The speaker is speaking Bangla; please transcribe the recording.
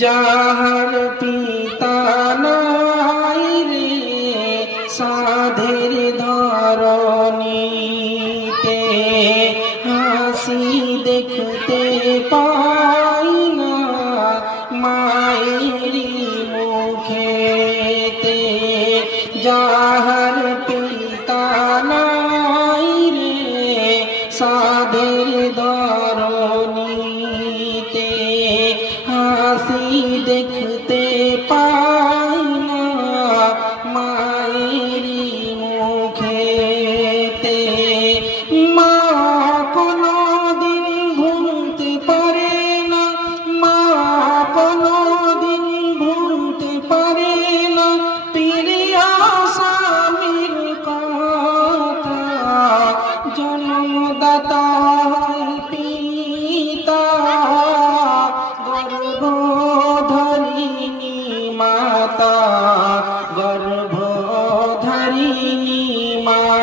যাহার পিতা নাই রে সাধের ধরণীতে, হাসি দেখতে পাই না মায়েরি মুখেতে। যাহার পিতা নাই রে সাধের ধরণীতে, হাসি দেখতে পাই না মায়েরি মুখেতে। মা কোনদিন ভুলতে পারে না, মা কোনদিন ভুলতে পারে না প্রিয়া স্বামীর কথা। জন্মদাতা পিতা, গর্ভধারিণী মাতা, গর্ভধারিণী মা।